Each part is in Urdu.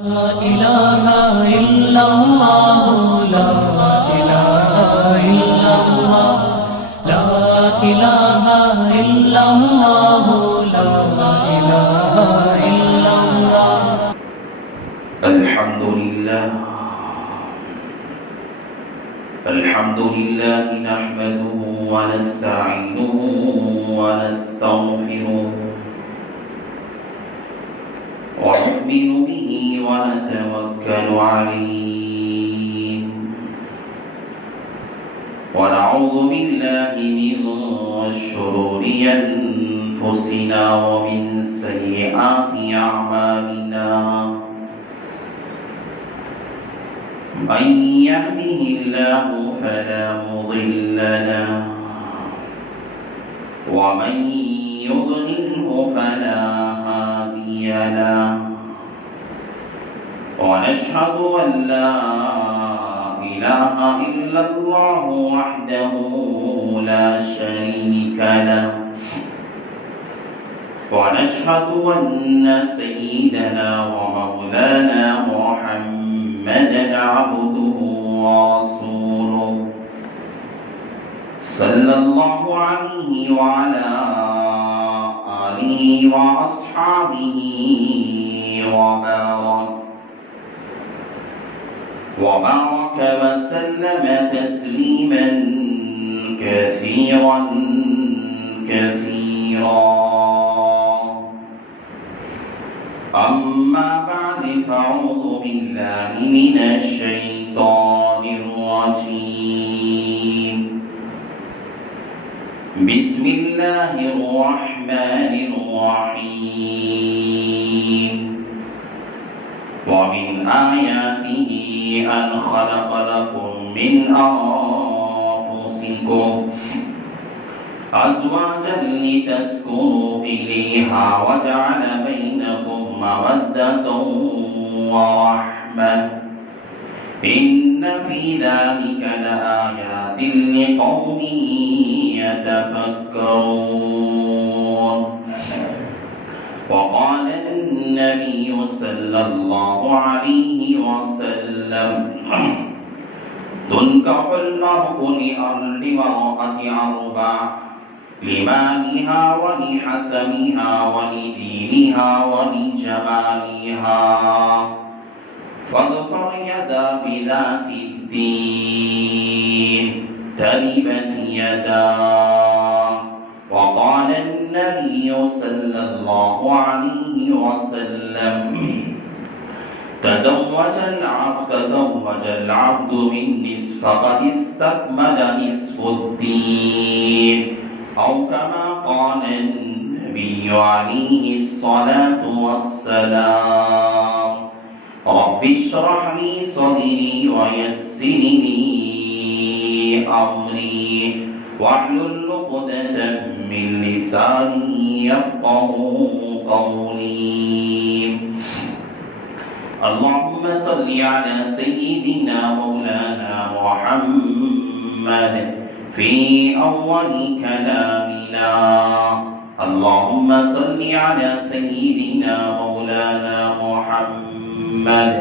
لا إله إلا الله لا إله إلا الله لا إله إلا الله لا إله إلا الله. الحمد لله نحمده ونستعينه ونستغفره ونؤمن به ونتوكل عليه ونعوذ بالله من شرور أنفسنا ومن سيئات أعمالنا. من يهده الله فلا مضل له ومن يضلله فلا هادي له. ونشهد أن لا إله إلا الله وحده لا شريك له. ونشهد أن سيدنا ومولانا محمدا عبده ورسوله صلى الله عليه وعلى آله وأصحابه وبارك وسلم تسليما كثيرا أما بعد فأعوذ بالله من الشيطان الرجيم. بسم الله الرحمن الرحيم. ومن آياته أن خلق لكم من أنفسكم أزواجا لتسكنوا إليها وجعل بينكم مودة ورحمة إن في ذلك لآيات لقوم يتفكرون. وقال النبي صلى الله عليه وسلم تنكح المرء لأربعة أربع لمالها ولحسبها ولدينها ولجمالها فاظفر يدا بذات الدين تربت يدا. وقال النبي صلى الله عليه وسلم تزوج العبد من نصف فقد استكمل نصف الدين أو كما قال النبي عليه الصلاة والسلام. رب اشرح لي صدري ويسر لي أمري واحلل عقدة من لساني يفقهوا قولي. اللهم صل على سيدنا مولانا محمد في أول كلامنا. اللهم صل على سيدنا مولانا محمد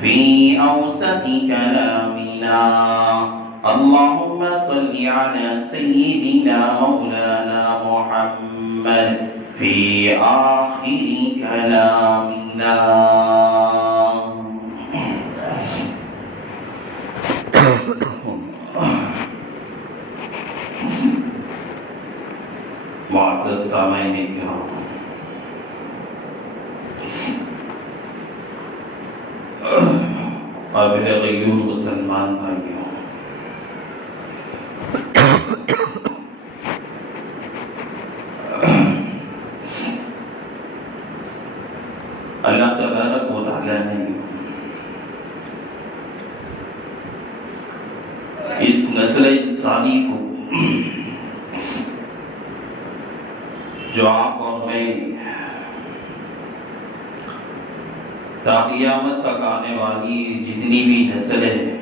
في أوسط كلامنا. اللهم صل على سيدنا مولانا محمد في آخر كلامنا. معزز سامعین کرام، قابل غیور مسلمان بھائیوں، اللہ تبارک و تعالی نے اس نسل انسانی کو جو آپ اور میں تا قیامت تک آنے والی جتنی بھی نسلیں ہیں،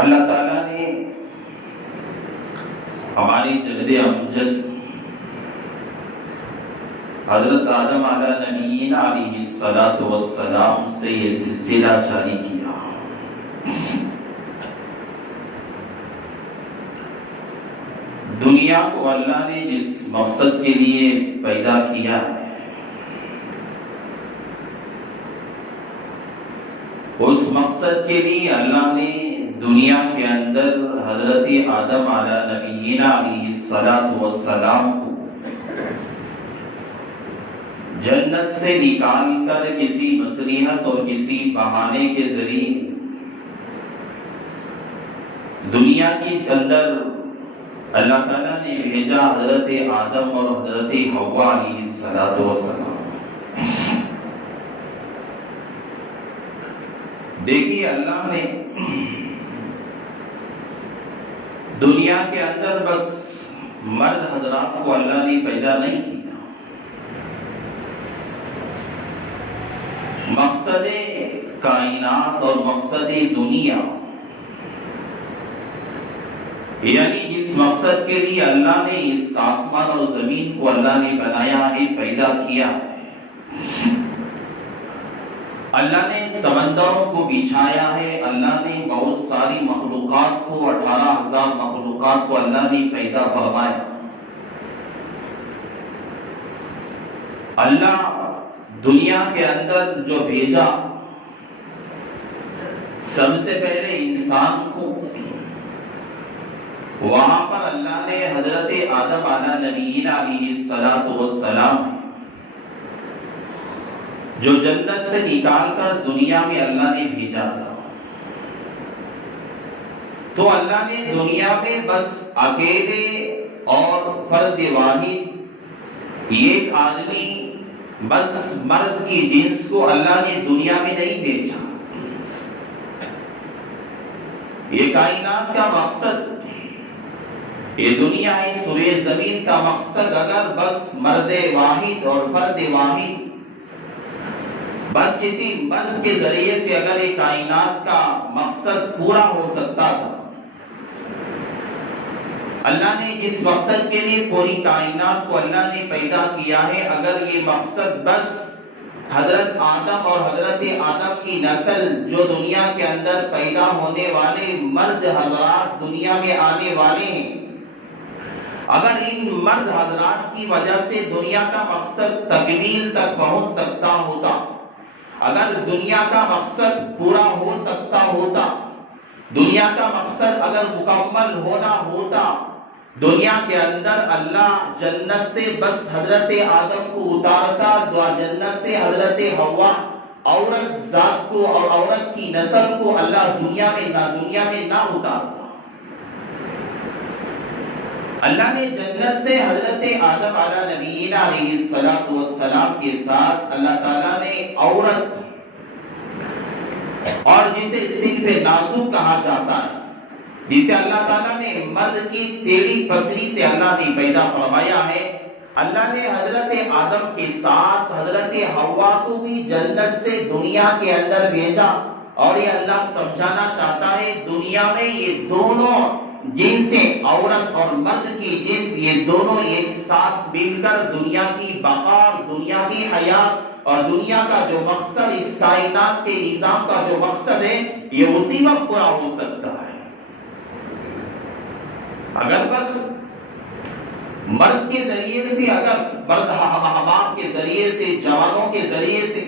اللہ تعالیٰ نے ہماری جد امجد حضرت آدم علیہ الصلاۃ والسلام سے یہ سلسلہ جاری کیا۔ دنیا کو اللہ نے جس مقصد کے لیے پیدا کیا ہے، اس مقصد کے لیے اللہ نے دنیا کے اندر حضرت آدم علیہ نبینا علیہ الصلاۃ والسلام کو جنت سے نکال کر کسی مصلحت اور کسی بہانے کے ذریعے دنیا کے اندر اللہ تعالیٰ نے بھیجا حضرت آدم اور حضرت حوا علیہ الصلاۃ والسلام۔ دیکھیے، اللہ نے دنیا کے اندر بس مرد حضرات کو اللہ نے پیدا نہیں کیا۔ مقصد کائنات اور مقصد دنیا، یعنی جس مقصد کے لیے اللہ نے اس آسمان اور زمین کو اللہ نے بنایا ہے، پیدا کیا ہے، اللہ نے سمندروں کو بچھایا ہے، اللہ نے بہت ساری مخلوقات کو 18,000 مخلوقات کو اللہ نے پیدا فرمایا۔ اللہ دنیا کے اندر جو بھیجا، سب سے پہلے انسان کو، وہاں پر اللہ نے حضرت آدم علیہ نبینا علیہ الصلاۃ والسلام جو جنت سے نکال کر دنیا میں اللہ نے بھیجا تھا، تو اللہ نے دنیا میں بس اکیلے اور فرد واحد ایک آدمی، بس مرد کی جنس کو اللہ نے دنیا میں نہیں بھیجا۔ یہ کائنات کا مقصد، یہ دنیا ہے، سورہ زمین کا مقصد اگر بس مرد واحد اور فرد واحد، بس کسی مرد کے ذریعے سے اگر یہ کائنات کا مقصد پورا ہو سکتا تھا، اللہ نے جس مقصد کے لیے پوری کائنات کو اللہ نے پیدا کیا ہے، اگر یہ مقصد بس حضرت آدم اور حضرت آدم کی نسل جو دنیا کے اندر پیدا ہونے والے مرد حضرات دنیا میں آنے والے ہیں، اگر ان مرد حضرات کی وجہ سے دنیا کا مقصد تکمیل تک پہنچ سکتا ہوتا، اگر دنیا کا مقصد پورا ہو سکتا ہوتا، دنیا کا مقصد اگر مکمل ہونا ہوتا، دنیا کے اندر اللہ جنت سے بس حضرت آدم کو اتارتا، جنت سے حضرت حوا عورت ذات کو اور عورت کی نسل کو اللہ دنیا میں نہ اتارتا۔ اللہ نے جنت سے حضرت آدم علیہ نبینا علیہ الصلاۃ والسلام کے ساتھ اللہ تعالیٰ نے عورت، اور جسے صنف ناسوک کہا جاتا ہے، جسے اللہ تعالیٰ نے مرد کی ٹیڑھی پسلی سے اللہ نے پیدا فرمایا ہے، اللہ نے حضرت آدم کے ساتھ حضرت حوا کو بھی جنت سے دنیا کے اندر بھیجا۔ اور یہ اللہ سمجھانا چاہتا ہے، دنیا میں یہ دونوں جنسیں، عورت اور مرد کی جنس، یہ دونوں ایک ساتھ مل کر دنیا کی بقا، دنیا کی حیات اور دنیا کا جو مقصد، اس کائنات کے نظام کا جو مقصد ہے، یہ اسی وقت پورا ہو سکتا ہے اگر بس مرد کے ذریعے سے، اگر مرد احباب کے ذریعے سے، جوانوں کے ذریعے سے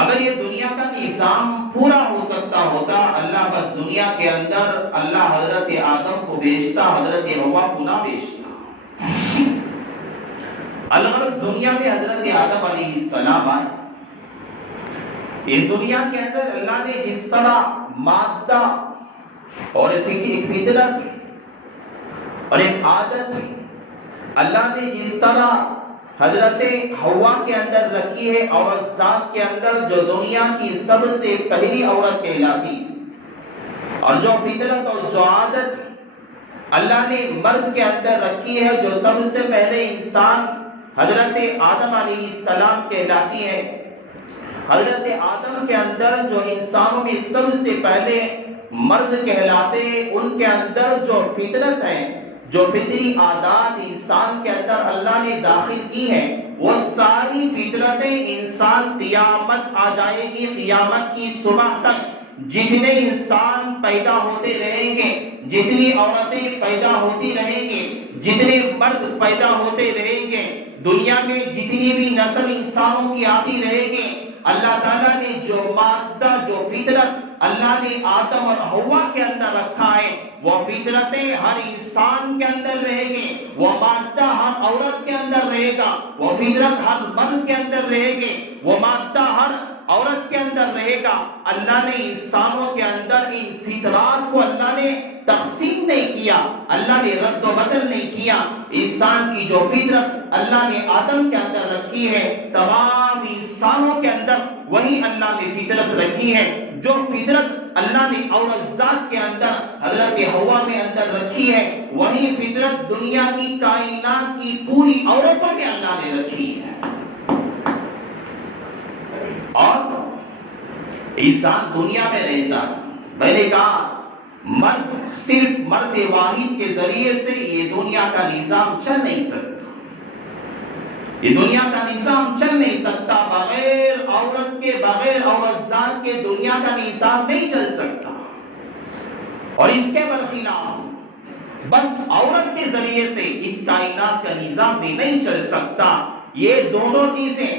اگر یہ دنیا کا نظام پورا ہو سکتا ہوتا، اللہ بس دنیا کے اندر اللہ حضرت آدم کو بھیجتا، حضرت حوا کو نہ بھیجتا۔ الغرض دنیا میں حضرت آدم علیہ السلام آئے۔ اس دنیا کے اندر اللہ نے جس طرح مادہ اور ایک فطرت اور ایک عادت، اللہ نے جس طرح حضرت حوا کے اندر رکھی ہے، عورت ذات کے اندر جو دنیا کی سب سے پہلی عورت کہلاتی، اور جو فطرت اور جو عادت اللہ نے مرد کے اندر رکھی ہے، جو سب سے پہلے انسان حضرت آدم علیہ السلام کہلاتی ہے۔ حضرت آدم کے اندر جو انسانوں میں سب سے پہلے مرد کہلاتے، ان کے اندر جو فطرت ہے، جو فطری عادات انسان کے اندر اللہ نے داخل کی ہیں، وہ ساری فطرتیں انسان قیامت آ جائے گی، قیامت کی صبح تک جتنے انسان پیدا ہوتے رہیں گے، جتنی عورتیں پیدا ہوتی رہیں گی، جتنے مرد پیدا ہوتے رہیں گے، دنیا میں جتنی بھی نسل انسانوں کی آتی رہے گی، اللہ تعالیٰ نے جو مادہ، جو فطرت اللہ نے آدم اور حوا کے اندر رکھا ہے، وہ فطرتیں ہر انسان کے اندر رہے گی، وہ مادہ ہر عورت کے اندر رہے گا، وہ فطرت ہر مرد کے اندر رہے گی، وہ مادہ ہر عورت کے اندر رہے گا۔ اللہ نے انسانوں کے اندر ان فطرات کو اللہ نے تقسیم نہیں کیا، اللہ نے رد و بدل نہیں کیا۔ انسان کی جو فطرت اللہ نے آدم کے اندر رکھی ہے، تمام انسانوں کے اندر وہی اللہ نے فطرت رکھی ہے۔ جو فطرت اللہ نے عورت ذات کے اندر حضرت حوا میں اندر رکھی ہے، وہی فطرت دنیا کی کائنات کی پوری عورتوں میں اللہ نے رکھی ہے۔ اور انسان دنیا میں رہتا ہے، میں نے کہا مرد صرف مرد واحد کے ذریعے سے یہ دنیا کا نظام چل نہیں سکتا، یہ دنیا کا نظام چل نہیں سکتا، بغیر عورت کے، بغیر عورت ذات کے دنیا کا نظام نہیں چل سکتا۔ اور اس کے برخلاف بس عورت کے ذریعے سے اس کائنات کا نظام بھی نہیں چل سکتا۔ یہ دونوں چیزیں،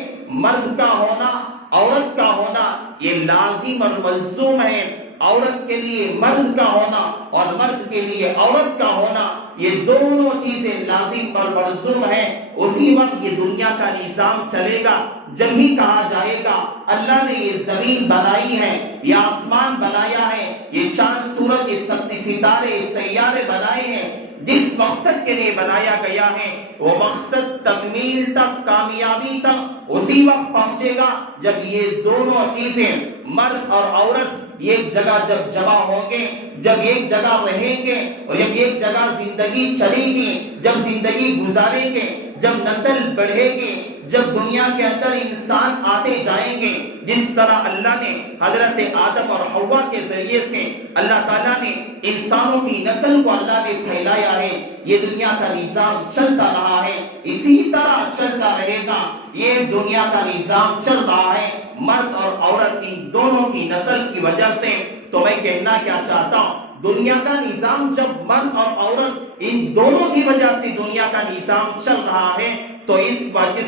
مرد کا ہونا، عورت کا ہونا، یہ لازم اور ملزوم ہے۔ عورت کے لیے مرد کا ہونا اور مرد کے لیے عورت کا ہونا، یہ دونوں چیزیں لازم اور ملزوم ہیں۔ اسی وقت یہ دنیا کا نظام چلے گا جب ہی کہا جائے گا اللہ نے یہ زمین بنائی ہے، یہ آسمان بنایا ہے، یہ چاند سورج، یہ ستارے، سیارے بنائے ہیں، جس مقصد کے لیے بنایا گیا ہے، وہ مقصد تکمیل تک، کامیابی تک اسی وقت پہنچے گا جب یہ دونوں چیزیں، مرد اور عورت، ایک جگہ جب جمع ہوں گے، جب ایک جگہ رہیں گے اور جب ایک جگہ زندگی چلے گی، جب زندگی گزاریں گے، جب نسل بڑھے گی، جب دنیا کے اندر انسان آتے جائیں گے، جس طرح اللہ نے حضرت آدم اور حوا کے ذریعے سے اللہ تعالیٰ نے انسانوں کی نسل کو اللہ نے پھیلایا ہے، یہ دنیا کا نظام چلتا رہا ہے، اسی طرح چلتا رہے گا۔ یہ دنیا کا نظام چل رہا ہے مرد اور عورت ان دونوں کی نسل کی وجہ سے۔ تو میں کہنا کیا چاہتا ہوں، دنیا کا نظام جب مرد اور عورت ان دونوں کی وجہ سے دنیا کا نظام چل رہا ہے، تو اس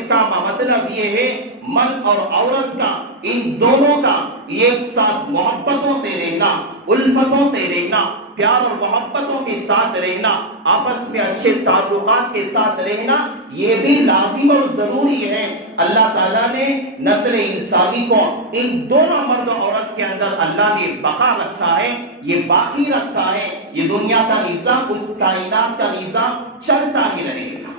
کا مطلب یہ ہے مرد اور عورت کا، ان دونوں کا ایک ساتھ محبتوں سے رہنا، الفتوں سے رہنا، پیار اور محبتوں کے ساتھ رہنا، آپس میں اچھے تعلقات کے ساتھ رہنا، یہ بھی لازم اور ضروری ہے۔ اللہ تعالیٰ نے نسل انسانی کو ان دونوں مرد و عورت کے اندر اللہ نے بقا رکھا ہے، یہ باقی رکھا ہے، یہ دنیا کا نظام، اس کائنات کا نظام چلتا ہی رہے گا۔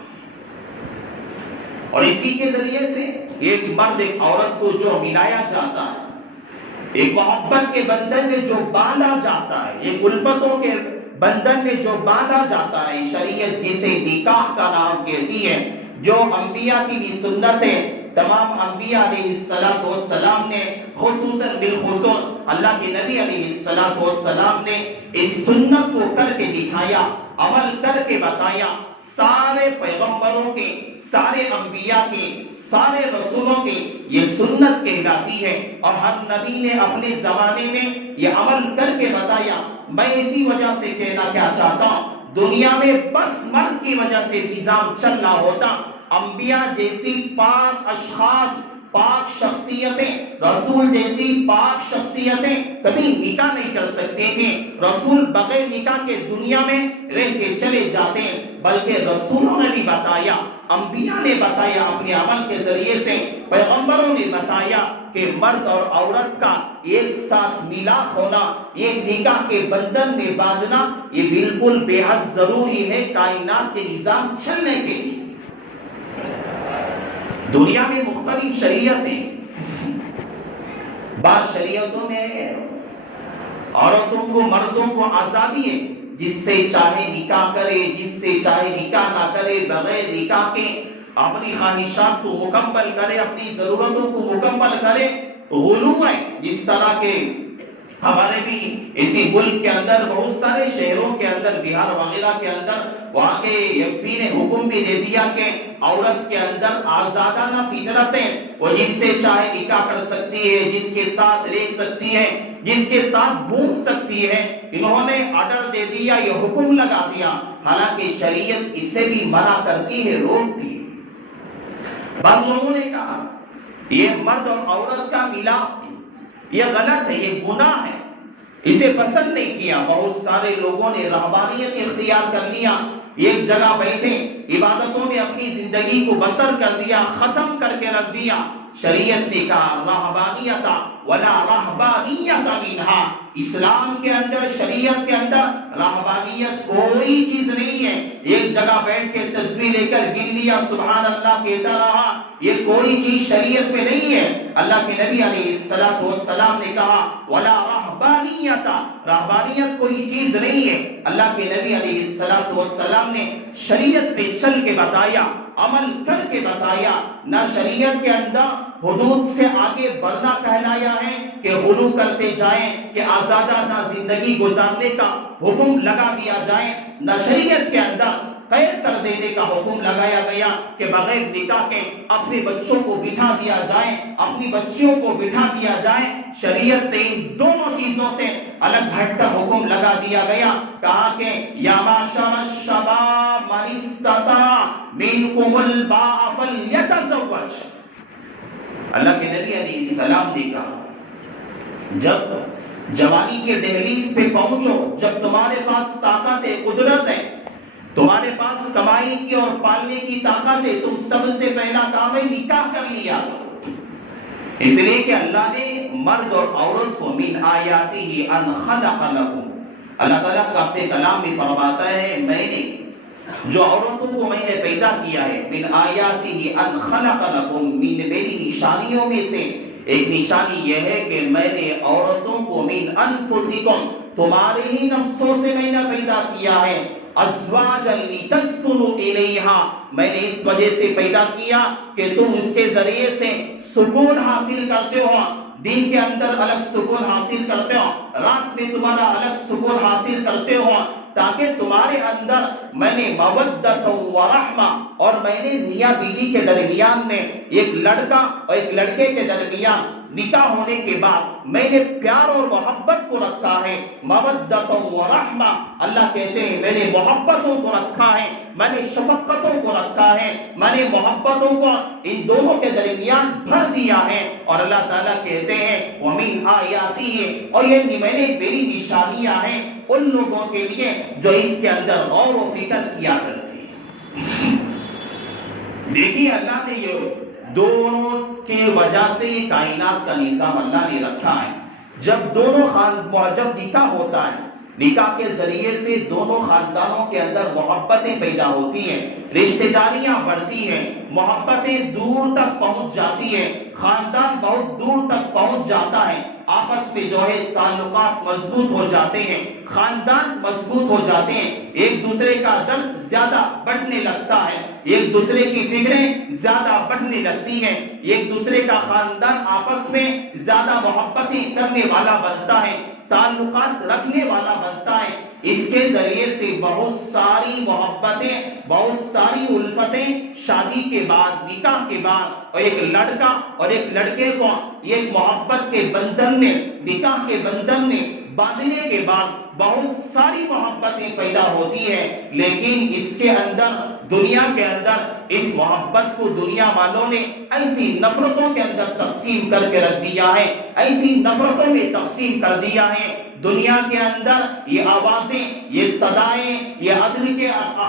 اور اسی کے ذریعے سے ایک مرد ایک عورت کو جو ملایا جاتا ہے، ایک محبت کے بندھن میں جو باندھا جاتا ہے، ایک الفتوں کے بندھن میں جو باندھا جاتا ہے، شریعت جسے نکاح کا نام کہتی ہے، جو انبیاء کی بھی سنت ہے، تمام انبیاء علیہ السلام نے، خصوصاً بالخصوص اللہ کے نبی علیہ السلام نے اس سنت کو کر کے دکھایا، عمل کر کے بتایا۔ سارے پیغمبروں کے، سارے انبیاء کے، سارے رسولوں کے یہ سنت کہلاتی ہے، اور ہر نبی نے اپنے زمانے میں یہ عمل کر کے بتایا۔ میں اسی وجہ سے کہنا کیا چاہتا ہوں، دنیا میں بس مرد کی وجہ سے نظام چلنا ہوتا، انبیاء جیسی پاک اشخاص، پاک شخصیتیں، رسول جیسی پاک شخصیتیں کبھی نکاح نہیں کر سکتے تھے۔ رسول بغیر نکاح کے دنیا میں رہ کے چلے جاتے ہیں، بلکہ رسولوں نے بھی بتایا، انبیاء نے بتایا، اپنے عمل کے ذریعے سے پیغمبروں نے بتایا کہ مرد اور عورت کا ایک ساتھ ملاپ ہونا، ایک نکاح کے بندھن میں باندھنا، یہ بالکل بے حد ضروری ہے کائنات کے نظام چلنے کے لیے۔ دنیا میں مختلف شریعتیں، بعض شریعتوں میں عورتوں کو، مردوں کو آزادی ہے، جس سے چاہے نکاح کرے، جس سے چاہے نکاح نہ کرے، بغیر نکاح کے اپنی خواہشات کو مکمل کرے، اپنی ضرورتوں کو مکمل کرے۔ غلو ہے، جس طرح کے ہمارے بھی اسی ملک کے اندر بہت سارے شہروں کے اندر، بہار وغیرہ کے اندر، وہاں کے ایم پی نے حکم بھی دے دیا کہ عورت کے اندر آزادانہ فطرت ہے، وہ جس سے چاہے نکاح کر سکتی ہے، جس کے ساتھ رہ سکتی ہے، جس کے ساتھ گھوم سکتی ہے۔ انہوں نے آرڈر دے دیا، یہ حکم لگا دیا، حالانکہ شریعت اسے بھی منع کرتی ہے، روکتی ہے۔ بعض لوگوں نے کہا یہ مرد اور عورت کا ملاپ یہ غلط ہے، یہ گناہ ہے، اسے پسند نہیں کیا۔ بہت سارے لوگوں نے رہبانیت اختیار کر لیا، ایک جگہ بیٹھے عبادتوں میں اپنی زندگی کو بسر کر دیا، ختم کر کے رکھ دیا۔ شریعت نے کہا رہبانیت ولا رہبانیت منہا، اسلام کے اندر، شریعت کے اندر رہبانیت کوئی چیز نہیں ہے۔ ایک جگہ بیٹھ کے تسبیح لے کر گن لیا، سبحان اللہ کہتا رہا، یہ کوئی چیز شریعت میں نہیں ہے۔ اللہ کے نبی علیہ السلام نے کہا ولا رہبانیت، رہبانیت کوئی چیز نہیں ہے۔ اللہ کے نبی علیہ السلام نے شریعت پہ چل کے بتایا، عمل کر کے بتایا۔ نہ شریعت کے اندر حدود سے آگے بڑھنا کہلایا ہے کہ غلو کرتے جائیں، کہ آزادانہ زندگی گزارنے کا حکم لگا دیا جائے، نہ شریعت کے اندر قید کر دینے کا حکم لگایا گیا کہ بغیر نکاح کے اپنے بچوں کو بٹھا دیا جائے، اپنی بچیوں کو بٹھا دیا جائے۔ شریعت نے ان دونوں چیزوں سے الگ ہٹ کر حکم لگا دیا گیا، کہا کہ یا معشر الشباب من استطاع منکم الباء فلیتزوج۔ اللہ کے نبی علیہ السلام نے کہا جب جوانی کے دہلیز پہ پہنچو، جب تمہارے پاس طاقت ہے، قدرت ہے، تمہارے پاس کمائی کی اور پالنے کی طاقت ہے، تم سب سے پہلا کام ہے نکاح کر لیا۔ اس لیے کہ اللہ نے مرد اور عورت کو من آیاتہ ان خلق لکم، اللہ تعالیٰ کا اپنے کلام میں فرماتا ہے میں نے جو عورتوں کو میں نے پیدا کیا ہے، من آیاتہ ان خلق لکم، میری نشانیوں میں سے ایک نشانی یہ ہے کہ میں نے عورتوں کو من انفسکم، تمہارے ہی نفسوں سے میں نے پیدا کیا ہے، ازواجا لتسکنوا الیہا، میں نے اس وجہ سے پیدا کیا کہ تم اس کے ذریعے سے سکون حاصل کرتے ہو، دن کے اندر الگ سکون حاصل کرتے ہو، رات میں تمہارا الگ سکون حاصل کرتے ہو، تاکہ تمہارے اندر میں نے مودت و رحمہ، اور میں نے میاں بیوی کے درمیان میں، ایک لڑکا اور ایک لڑکے کے درمیان نکاح ہونے کے بعد میں نے پیار اور محبت کو رکھا ہے، مودت و رحمہ، اللہ کہتے ہیں میں نے محبتوں کو رکھا ہے، میں نے شفقتوں کو رکھا ہے، میں نے محبتوں کو ان دونوں کے درمیان بھر دیا ہے۔ اور اللہ تعالیٰ کہتے ہیں وَمِنْ آیَاتِهِ، اور یہ میں نے میری نشانیاں ہیں ان لوگوں کے لیے جو اس کے اندر غور و فکر کیا کرتے ہیں۔ دیکھیے اللہ نے یہ دونوں کی وجہ سے یہ کائنات کا نظام اللہ نے رکھا ہے۔ جب دونوں جب نکاح ہوتا ہے، نکاح کے ذریعے سے دونوں خاندانوں کے اندر محبتیں پیدا ہوتی ہیں، رشتہ داریاں بڑھتی ہیں، محبتیں دور تک پہنچ جاتی ہیں، خاندان بہت دور تک پہنچ جاتا ہے، آپس میں جو ہے تعلقات مضبوط ہو جاتے ہیں، خاندان مضبوط ہو جاتے ہیں، ایک دوسرے کا درد زیادہ بڑھنے لگتا ہے، ایک دوسرے کی فکریں زیادہ بڑھنے لگتی ہیں، ایک دوسرے کا خاندان آپس میں زیادہ محبتیں کرنے والا بنتا ہے، تعلقات رکھنے والا بنتا ہے۔ اس کے ذریعے سے بہت ساری محبتیں، بہت ساری الفتیں شادی کے بعد، نکاح کے بعد، اور ایک لڑکا اور ایک لڑکے کو ایک محبت کے بندھن میں، نکاح کے بندھن میں باندھنے کے بعد بہت ساری محبتیں پیدا ہوتی ہیں، لیکن اس کے اندر، دنیا کے اندر اس محبت کو دنیا والوں نے ایسی نفرتوں کے اندر تقسیم کر کے رکھ دیا ہے، ایسی نفرتوں میں تقسیم کر دیا ہے۔ دنیا کے اندر یہ آوازیں، یہ صدائیں، یہ عدل کے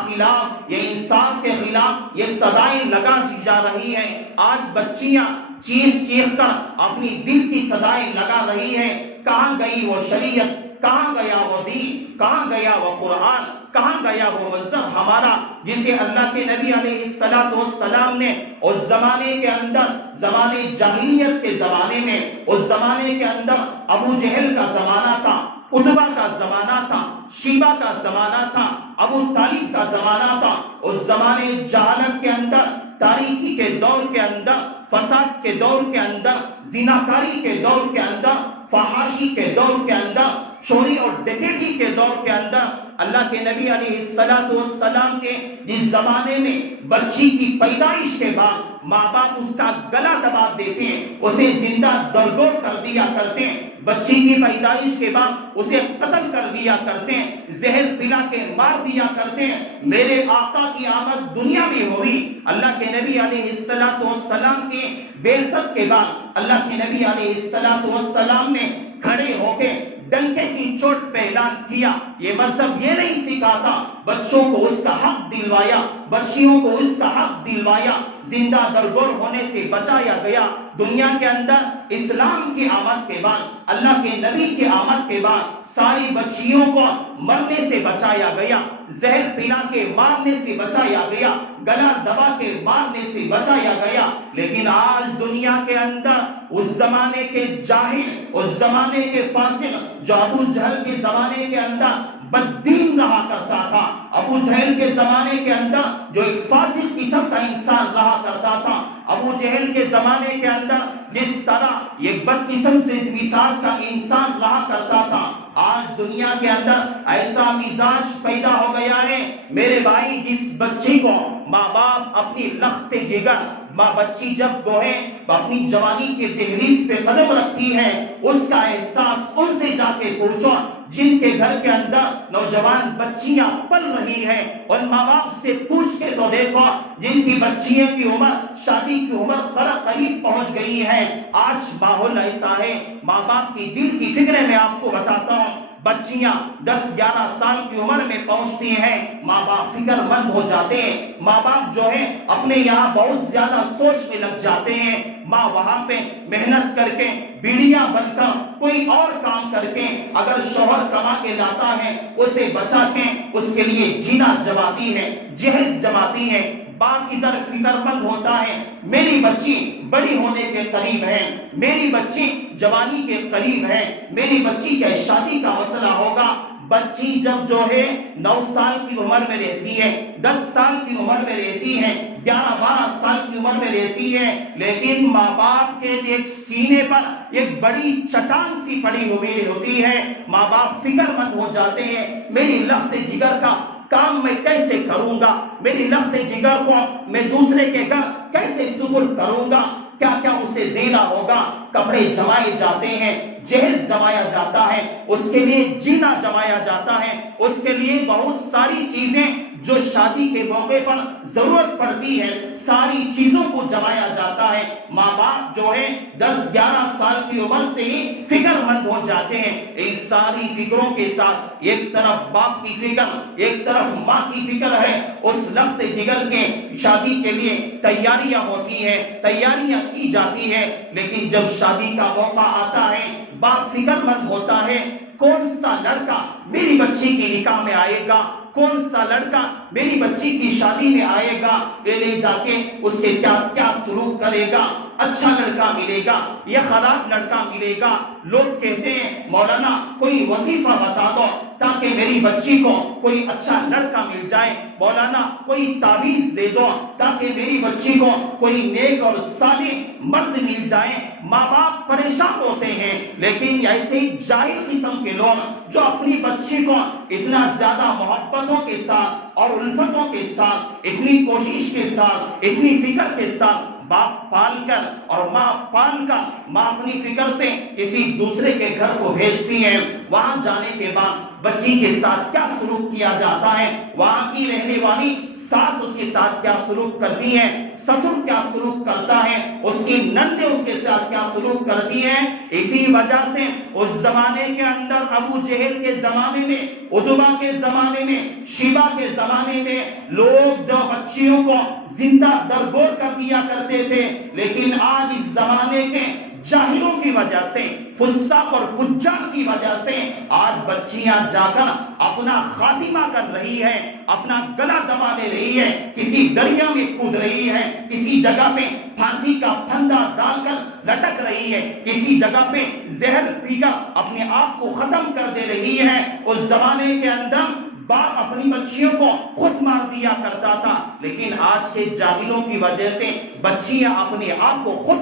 خلاف، یہ انصاف کے خلاف یہ صدائیں لگا جا رہی ہیں۔ آج بچیاں چیخ چیخ کر اپنی دل کی صدائیں لگا رہی ہیں۔ کہاں گئی وہ شریعت، کہاں گیا وہ دین، کہاں گیا وہ قرآن، کہاں گیا وہ مذہب ہمارا جسے اللہ کے نبی علیہ السلام نے اس زمانے کے اندر، زمانے جاہلیت کے زمانے میں، اس زمانے کے اندر ابو جہل کا زمانہ تھا، عتبہ کا زمانہ تھا، شیبہ کا زمانہ تھا، ابو طالب کا زمانہ تھا، اس زمانے جہالت کے اندر، تاریکی کے دور کے اندر، فساد کے دور کے اندر، زناکاری کے دور کے اندر، فحاشی کے دور کے اندر، چوری اور ڈکیتی کے دور کے اندر، اللہ کے نبی علیہ السلام کے جس زمانے میں بچی کی پیدائش کے بعد ماں باپ اس کا گلا دبا دیتے ہیں، اسے زندہ درگور کر دیا کرتے ہیں، بچی کی پیدائش کے بعد اسے قتل کر دیا کرتے ہیں، زہر پلا کے مار دیا کرتے ہیں، میرے آقا کی آمد دنیا میں ہوئی، اللہ کے نبی علیہ السلام کے بعثت کے بعد اللہ کے نبی علیہ السلام نے کھڑے ہو کے ڈنکے کی چوٹ پہ اعلان کیا، یہ مذہب یہ نہیں سکھاتا، بچوں کو اس کا حق دلوایا، بچیوں کو اس کا حق دلوایا، زندہ درگور ہونے سے بچایا گیا۔ دنیا کے اندر اسلام کی آمد کے بعد، اللہ کے نبی کے آمد کے بعد ساری بچیوں کو مرنے سے بچایا گیا، زہر پلا کے مارنے سے بچایا گیا، گلا دبا کے مارنے سے بچایا گیا۔ لیکن آج دنیا کے اندر اس زمانے کے جاہل، اس زمانے کے فاسق جو ابو جہل کے زمانے کے اندر بددین رہا کرتا تھا، ابو جہل کے زمانے کے اندر جو ایک فاسق قسم کا انسان رہا کرتا تھا، ابو جہل کے زمانے کے اندر جس طرح یہ بد قسم سے مزاج کا انسان رہا کرتا تھا، آج دنیا کے اندر ایسا مزاج پیدا ہو گیا ہے۔ میرے بھائی، جس بچی کو ماں باپ اپنی لخت جگر، ماں بچی جب وہ ہے اپنی جوانی کے دہلیز پہ قدم رکھتی ہے، اس کا احساس ان سے جا کے پوچھو جن کے گھر کے اندر نوجوان بچیاں پل رہی ہیں، ان ماں باپ سے پوچھ کے تو دیکھو جن کی بچیوں کی عمر، شادی کی عمر قریب پہنچ گئی ہے۔ آج ماحول ایسا ہے، ماں باپ کی دل کی فکر میں آپ کو بتاتا ہوں، بچیاں 10-11 سال کی عمر میں پہنچتی ہیں، ماں باپ فکر مند ہو جاتے ہیں، ماں باپ جو ہے اپنے یہاں بہت زیادہ سوچ میں لگ جاتے ہیں، ماں وہاں پہ محنت کر کے بیڑیاں بن کر کوئی اور کام کر کے اگر شوہر کما کے لاتا ہے اسے بچا کے اس کے لیے جینا جماتی ہے، جہیز جماتی ہے۔ باپ ادھر فکر مند ہوتا ہے، میری بچی بڑی ہونے کے قریب ہے، میری بچی جوانی کے قریب ہے، میری بچی کے شادی کا مسئلہ ہوگا۔ بچی جب جو ہے 9 سال کی عمر میں رہتی ہے، 10 سال کی عمر میں رہتی ہے، 11-12 سال کی عمر میں رہتی ہے، لیکن ماں باپ کے ایک سینے پر ایک بڑی چٹان سی پڑی ہوئی ہوتی ہے، ماں باپ فکر مند ہو جاتے ہیں، میری لخت جگر کا کام میں کیسے کروں گا، میری لخت جگر کو میں دوسرے کے گھر کیسے سپرد کروں گا، کیا کیا اسے دینا ہوگا۔ کپڑے جمائے جاتے ہیں، جہیز جمایا جاتا ہے، اس کے لیے جینا جمایا جاتا ہے، اس کے لیے بہت ساری چیزیں جو شادی کے موقع پر ضرورت پڑتی ہے، ساری چیزوں کو جمایا جاتا ہے۔ ماں باپ جو ہے 10-11 سال کی عمر سے ہی فکر مند ہو جاتے ہیں۔ ان ساری فکروں کے ساتھ ایک طرف باپ کی فکر، ایک طرف ماں کی فکر ہے، اس لخت جگر کے شادی کے لیے تیاریاں ہوتی ہیں، تیاریاں کی جاتی ہیں، لیکن جب شادی کا موقع آتا ہے باپ فکر مند ہوتا ہے، کون سا لڑکا میری بچی کی نکاح میں آئے گا، کون سا لڑکا میری بچی کی شادی میں آئے گا، لے جا کے اس کے ساتھ کیا سلوک کرے گا، اچھا لڑکا ملے گا یا خراب لڑکا ملے گا۔ لوگ کہتے ہیں مولانا کوئی وظیفہ بتا دو تاکہ میری بچی کو کوئی اچھا لڑکا مل جائے، مولانا کوئی تعویذ دے دو تاکہ میری بچی کو کوئی نیک اور صالح مرد مل جائے۔ ماں باپ پریشان ہوتے ہیں، لیکن ایسے جاہل قسم کے لوگ جو اپنی بچی کو اتنا زیادہ محبتوں کے ساتھ اور الفتوں کے ساتھ، اتنی کوشش کے ساتھ، اتنی فکر کے ساتھ باپ پال کر اور ماں پال کر، ماں اپنی فکر سے کسی دوسرے کے گھر کو بھیجتی ہے، وہاں جانے کے بعد بچی کے ساتھ کیا سلوک کیا جاتا ہے، وہاں کی رہنے والی ساس اس کے ساتھ کیا سلوک کرتی ہے، سسر کیا سلوک کرتا ہے، اس کی نند اس کے ساتھ کیا سلوک کرتی ہے۔ اسی وجہ سے اس زمانے کے اندر ابو جہل کے زمانے میں، عتبہ کے زمانے میں، شیبہ کے زمانے میں لوگ جو بچیوں کو زندہ درگور کر دیا کرتے تھے، لیکن آج اس زمانے کے جاہلوں کی وجہ سے، فساق اور فجار کی وجہ سے آج بچیاں جا کر اپنا خاتمہ کر رہی ہے، اپنا گلا دبا لے رہی ہے، کسی دریا میں کود رہی ہے، کسی جگہ پہ پھانسی کا پھندا ڈال کر لٹک رہی ہے، کسی جگہ پہ زہر پی کر اپنے آپ کو ختم کر دے رہی ہے۔ اس زمانے کے اندر باپ اپنی بچیوں کو خود مار دیا کرتا تھا، لیکن آج کے جاہلوں کی وجہ سے بچیاں اپنے آپ کو خود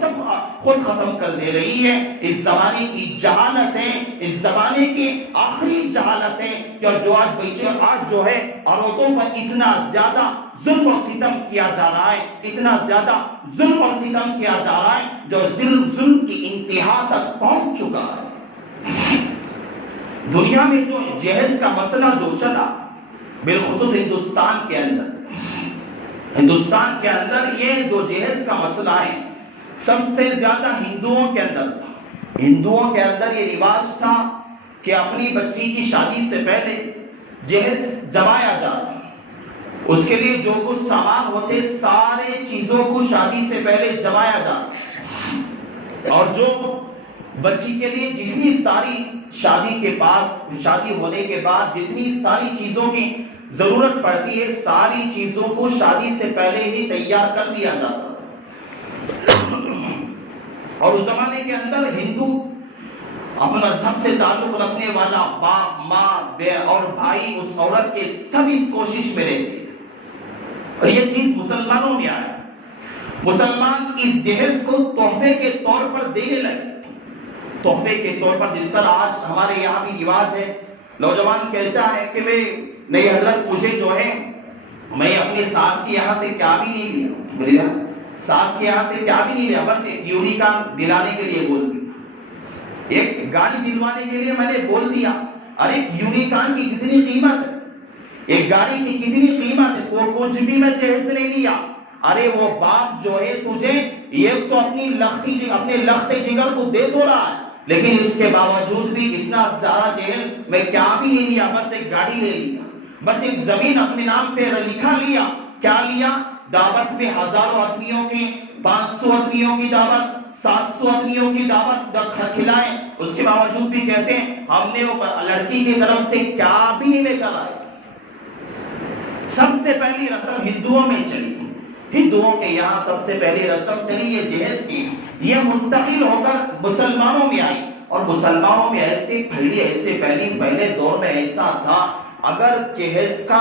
ختم کر دے رہی ہے۔ اس زمانے کی جہالت ہے، اس زمانے کی آخری جہالت ہے کہ جو آج جو ہے عورتوں پر اتنا زیادہ ظلم و ستم کیا جا رہا ہے، اتنا زیادہ ظلم و ستم کیا جا رہا ہے جو ظلم کی انتہا تک پہنچ چکا ہے۔ دنیا میں جو جہیز کا مسئلہ جو چلا، بالخصوص ہندوستان کے اندر یہ جو جہیز کا مسئلہ ہے سب سے زیادہ ہندوؤں کے اندر تھا۔ ہندوؤں کے اندر یہ رواج تھا کہ اپنی بچی کی شادی سے پہلے جہیز جمایا جاتا، اس کے لیے جو کچھ سامان ہوتے سارے چیزوں کو شادی سے پہلے جمایا جاتا، اور جو بچی کے لیے جتنی ساری شادی ہونے کے بعد جتنی ساری چیزوں کی ضرورت پڑتی ہے ساری چیزوں کو شادی سے پہلے ہی تیار کر دیا جاتا تھا۔ اور اس زمانے کے اندر ہندو اپنے مذہب سے تعلق رکھنے والا باپ، ماں اور بھائی اس عورت کے سب اس کوشش میں رہتے تھے، اور یہ چیز مسلمانوں میں آئی۔ مسلمان اس جہیز کو تحفے کے طور پر دینے لگے، تحفے کے طور پر، جس طرح آج ہمارے یہاں بھی رواج ہے، نوجوان کہتا ہے کہ نہیں حضرت مجھے جو ہے میں اپنی ساس کی یہاں سے کیا بھی نہیں لیا، ساس کے یہاں سے کیا بھی نہیں لیا، بس ایک یونیکارن دلانے کے لیے بول دیا، ایک گاڑی دلوانے کے لیے میں نے بول دیا۔ ارے یونیکارن کی کتنی قیمت ہے، ایک گاڑی کی کتنی قیمت ہے، کچھ بھی میں جہیز نہیں لیا۔ ارے وہ باپ جو ہے تجھے یہ تو اپنے لخت جگر کو دے دو رہا ہے، لیکن اس کے باوجود بھی اتنا زیادہ جہیز میں کیا بھی نہیں لیا، بس ایک گاڑی لے لیا، بس ایک زمین اپنے نام پہ لکھا لیا۔ کیا لیا؟ دعوت میں ہزاروں آدمیوں کی، 500 آدمیوں کی دعوت، 700 آدمیوں کی دعوت کھلائیں، اس کے باوجود بھی کہتے ہیں ہم نے لڑکی کی طرف سے کیا بھی نہیں لے کر آئے۔ سب سے پہلی رسم ہندوؤں میں چلی، ہندوؤں کے یہاں سب سے پہلی رسم چلی یہ جہیز کی، یہ منتقل ہو کر مسلمانوں میں آئی، اور مسلمانوں میں پہلے دور میں ایسا تھا، اگر جہیز کا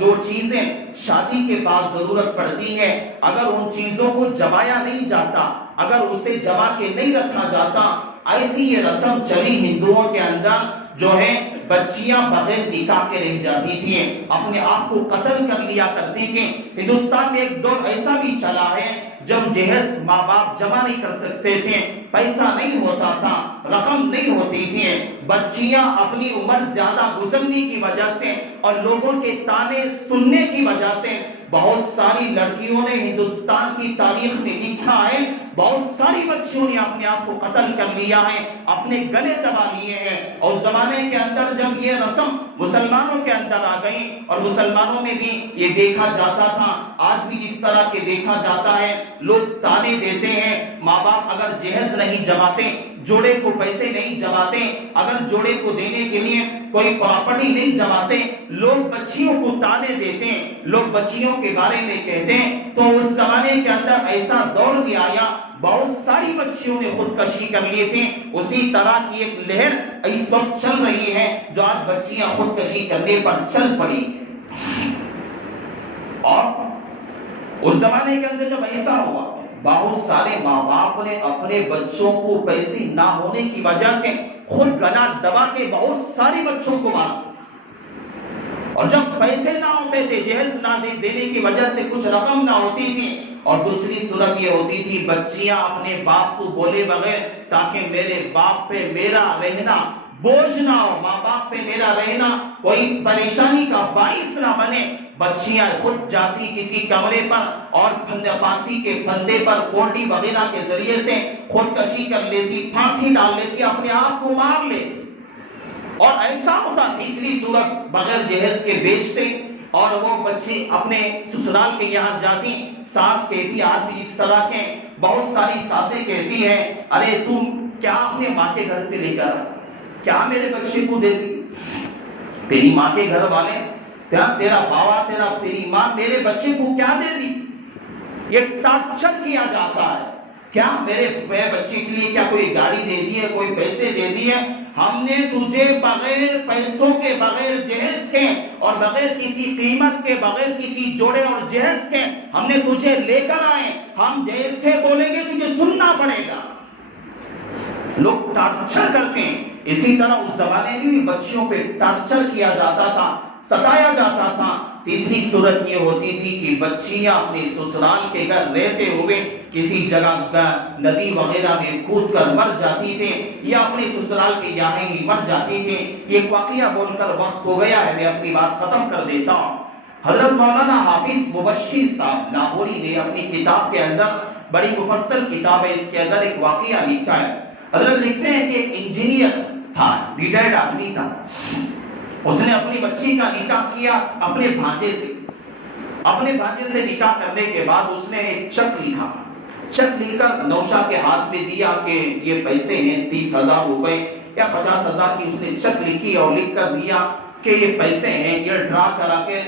جو چیزیں شادی کے بعد ضرورت پڑتی ہے اگر ان چیزوں کو جمایا نہیں جاتا، اگر اسے جما کے نہیں رکھا جاتا، ایسی یہ رسم چلی ہندوؤں کے اندر، جو ہے بچیاں بغیر نکاح کے رہ جاتی تھیں، اپنے آپ کو قتل کر لیا کرتی تھیں۔ ہندوستان میں ایک دور ایسا بھی چلا ہے جب جہیز ماں باپ جمع نہیں کر سکتے تھے، پیسہ نہیں ہوتا تھا، رقم نہیں ہوتی تھی، بچیاں اپنی عمر زیادہ گزرنے کی وجہ سے اور لوگوں کے تانے سننے کی وجہ سے بہت ساری لڑکیوں نے ہندوستان کی تاریخ میں لکھا ہے، بہت ساری بچیوں نے اپنے آپ کو قتل کر لیا ہے، اپنے گلے دبا لیے ہیں۔ اور زمانے کے اندر جب یہ رسم مسلمانوں کے اندر آ گئی اور مسلمانوں میں بھی یہ دیکھا جاتا تھا، آج بھی جس طرح کے دیکھا جاتا ہے، لوگ تانے دیتے ہیں، ماں باپ اگر جہیز نہیں جماتے، جوڑے کو پیسے نہیں جماتے، اگر جوڑے کو دینے کے لیے کوئی پراپرٹی نہیں جماتے، لوگ بچیوں کو تانے دیتے ہیں، لوگ بچیوں کے بارے میں کہتے ہیں۔ تو اس زمانے کے اندر ایسا دور بھی آیا، بہت ساری بچیوں نے خودکشی کر لیے تھے۔ اسی طرح کی ایک لہر اس وقت چل رہی ہے جو آج بچیاں خودکشی کرنے پر چل پڑی ہیں۔ اور اس زمانے کے اندر جب ایسا ہوا، بہت سارے ماں باپ نے اپنے بچوں کو پیسے نہ ہونے کی وجہ سے خود گلا دبا کے بہت سارے بچوں کو مار دیا، اور جب پیسے نہ ہوتے تھے، جہیز نہ دینے کی وجہ سے کچھ رقم نہ ہوتی تھی، اور دوسری صورت یہ ہوتی تھی بچیاں اپنے باپ کو بولے بغیر تاکہ میرے باپ پہ میرا رہنا بوجھ نہ ہو، ماں باپ پہ میرا رہنا کوئی پریشانی کا باعث نہ بنے، بچیاں خود جاتی کسی کمرے پر اور پھانسی کے پھندے پر کونڈی وغیرہ کے ذریعے سے خودکشی کر لیتی، پھانسی ڈال لیتی، اپنے آپ کو مار لیتی۔ اور ایسا ہوتا تیسری صورت بغیر جہیز کے بیچتے، اور وہ بچے اپنے سسرال کے یہاں جاتی، ساس کہتی، آج بھی اس طرح کے بہت ساری ساسیں کہتی ہیں، ارے تم کیا اپنے ماں کے گھر سے لے کر آئے، کیا میرے بچے کو دے دی، تیری ماں کے گھر والے، تیرا باوا، تیری ماں میرے بچے کو کیا دے دی۔ یہ تاچک کیا جاتا ہے کیا میرے بچے کے لیے کیا کوئی گاڑی دے دی ہے، کوئی پیسے دے دیے؟ ہم نے تجھے بغیر پیسوں کے، بغیر جہیز کے اور بغیر کسی قیمت کے، بغیر کسی جوڑے اور جہیز کے ہم نے تجھے لے کر آئے، ہم جیسے بولیں گے تجھے سننا پڑے گا۔ لوگ ٹارچر کرتے ہیں، اسی طرح اس زمانے میں بھی بچیوں پہ ٹارچر کیا جاتا تھا، ستایا جاتا تھا۔ تیسری صورت یہ ہوتی تھی کہ بچیاں اپنے سسرال کے گھر رہتے ہوئے کسی جگہ ندی وغیرہ میں کود کر مر جاتی تھیں یا اپنے سسرال کے یہاں ہی مر جاتی تھیں۔ یہ واقعہ بول کر وقت ہو گیا ہے، میں اپنی بات ختم کر دیتا ہوں۔ حضرت مولانا حافظ مبشر صاحب لاہوری نے اپنی کتاب کے اندر، بڑی مفصل کتاب ہے، اس کے اندر ایک واقعہ لکھا ہے۔ حضرت لکھتے ہیں کہ انجینئر تھا، ریٹائرڈ آدمی تھا، اس نے اپنی بچی کا نکاح کیا اپنے بھانجے سے۔ اپنے بھانجے سے نکاح کرنے کے بعد اس نے ایک چیک لکھا، چیک لکھ کر نوشا کے ہاتھ میں دیا کہ یہ پیسے ہیں 30,000 روپے یا 50,000 کی اس نے چیک لکھی اور لکھ کر دیا کہ یہ پیسے ہیں، یہ ڈرا کرا کے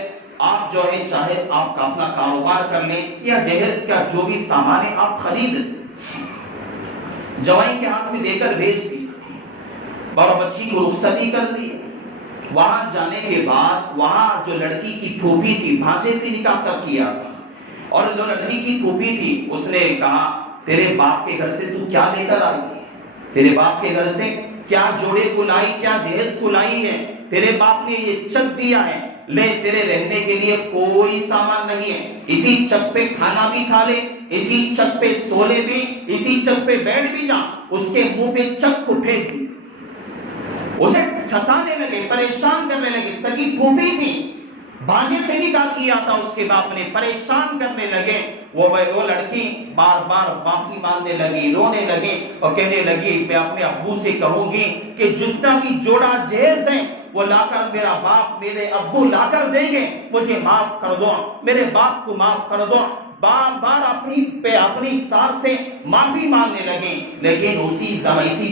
آپ جو ہے چاہے آپ کا اپنا کاروبار کر لیں یا جہیز کا جو بھی سامان ہے آپ خرید لیں۔ جوائی کے ہاتھ میں دے کر بھیج دیا اور بچی کو رخصتی کر دی۔ وہاں جانے کے بعد وہاں جو لڑکی کی پھوپھی تھی، بھانجے سے نکاح کر کیا تھا، اور جو لڑکی کی پھوپھی تھی اس نے کہا تیرے باپ کے گھر سے تو کیا لے کر آئی ہے؟ تیرے باپ کے گھر سے کیا جوڑے کو لائی، کیا جہیز کو لائی ہے؟ تیرے باپ نے یہ چک دیا ہے، لے تیرے رہنے کے لیے کوئی سامان نہیں ہے، اسی چک پہ کھانا بھی کھا لے، اسی چک پہ سو لے بھی، اسی چک پہ بیٹھ بھی جا۔ اس کے منہ پہ چک کو پھینک دی، اسے ستانے لگے، پریشان کرنے لگے۔ سگی پھوپھی تھی، بھانجے سے نکاح کیا تھا اس کے باپ نے، پریشان کرنے لگے۔ وہ لڑکی بار بار معافی مانگنے لگی، رونے لگی اور کہنے لگی میں اپنے ابو سے کہوں گی کہ جتنا بھی جوڑا جہیز ہے وہ لا کر میرا باپ، میرے ابو لا کر دیں گے، مجھے معاف کر دو، میرے باپ کو معاف کر دو۔ بار بار اپنی ساس سے معافی مانگنے لگے، لیکن اسی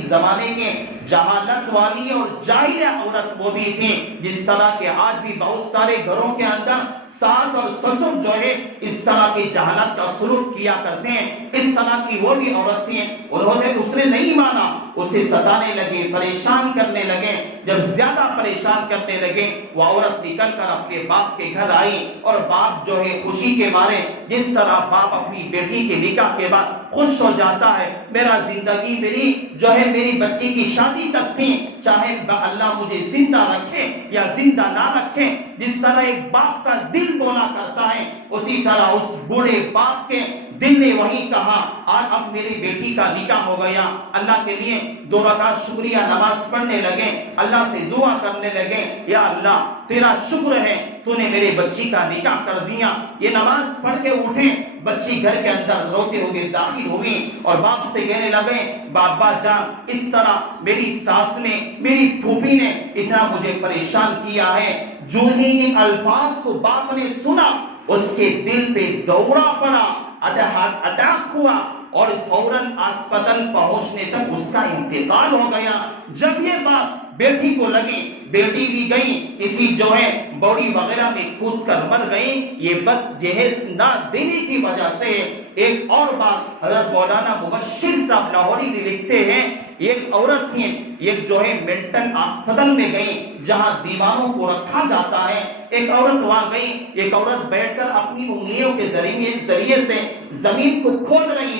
زمانے کے جہالت والی اور جاہل عورت وہ بھی تھی، جس طرح کے آج بھی بہت سارے گھروں کے اندر ساس اور سسر جو ہے اس طرح کی جہالت کا سلوک کیا کرتے ہیں، اس طرح کی وہ بھی عورت تھی۔ اس نے نہیں مانا، اسے ستانے لگے، پریشان کرنے لگے۔ جب زیادہ پریشان کرنے لگے وہ عورت نکل کر اپنے باپ کے گھر آئی، اور باپ جو ہے خوشی کے مارے، جس طرح باپ اپنی بیٹی کے نکاح کے بعد خوش ہو جاتا ہے، میرا زندگی میری جو ہے میری بچی کی شادی تک تھی، چاہے اللہ مجھے زندہ رکھے یا زندہ نہ رکھے، جس طرح ایک باپ کا دل بولا کرتا ہے، اسی طرح اس بوڑھے باپ کے دل نے وہی کہا آج اب میری بیٹی کا نکاح ہو گیا۔ اللہ کے لیے 2 رکعت شکریہ نماز پڑھنے لگے، اللہ سے دعا کرنے لگے، یا اللہ تیرا شکر ہے تو نے میرے بچی کا نکاح کر دیا۔ یہ نماز پڑھ کے اٹھے، بچی گھر کے اندر روتے ہوئے داخل ہوئی اور باپ سے کہنے لگے بابا جان اس طرح میری ساس نے، میری پھوپھی نے اتنا مجھے پریشان کیا ہے۔ جو ہی ان الفاظ کو باپ نے سنا اس کے دل پہ دورہ پڑا، اٹیک ہوا اور فوراً ہسپتال پہنچنے تک اس کا انتقال ہو گیا۔ جب یہ بات بیٹی کو لگی، بیٹی بھی گئی اسی جو ہے باڈی وغیرہ میں کود کر مر گئی، یہ بس جہیز نہ دینے کی وجہ سے۔ ایک اور بات حضرت مولانا مبشر صاحب لاہوری نے لکھتے ہیں، ایک عورت تھی، ایک جو ہے مینٹل ہاسپٹل میں گئی جہاں دیوانوں کو رکھا جاتا ہے، ایک عورت وہاں گئی، ایک عورت بیٹھ کر اپنی انگلیوں کے ذریعے سے زمین کو کھود رہی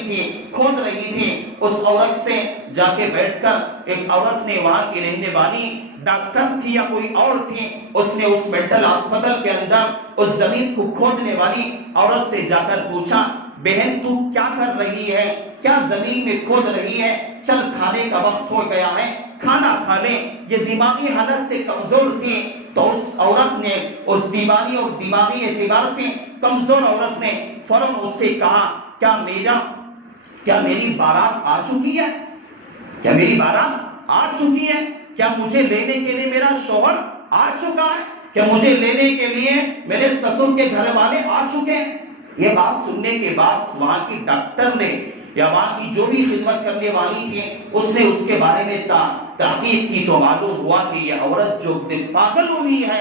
تھی۔ اس عورت سے جا کے بیٹھ کر ایک عورت نے، وہاں کی رہنے والی ڈاکٹر تھی یا کوئی اور تھی، اس نے اس مینٹل ہاسپٹل کے اندر اس زمین کو کھودنے والی عورت سے جا کر پوچھا بہن تو کیا کر رہی ہے، کیا زمین میں کھود رہی ہے، چل کھانے کا وقت ہو گیا ہے، کھانا کھا لے۔ یہ دماغی حالت سے کمزور تھی، تو اس عورت نے، اس دیوانی اور دماغی اعتبار سے کمزور عورت نے فوراً اس سے کہا کیا میری بارات آ چکی ہے، کیا میری بارات آ چکی ہے، کیا مجھے لینے کے لیے میرا شوہر آ چکا ہے، کیا مجھے لینے کے لیے میرے سسر کے گھر والے آ چکے ہیں؟ یہ بات سننے کے بعد وہاں کی ڈاکٹر نے یا وہاں کی جو بھی خدمت کرنے والی تھی اس نے اس کے بارے میں تحقیق کی تو معلوم ہوا کہ یہ عورت جو پاگل ہوئی ہے،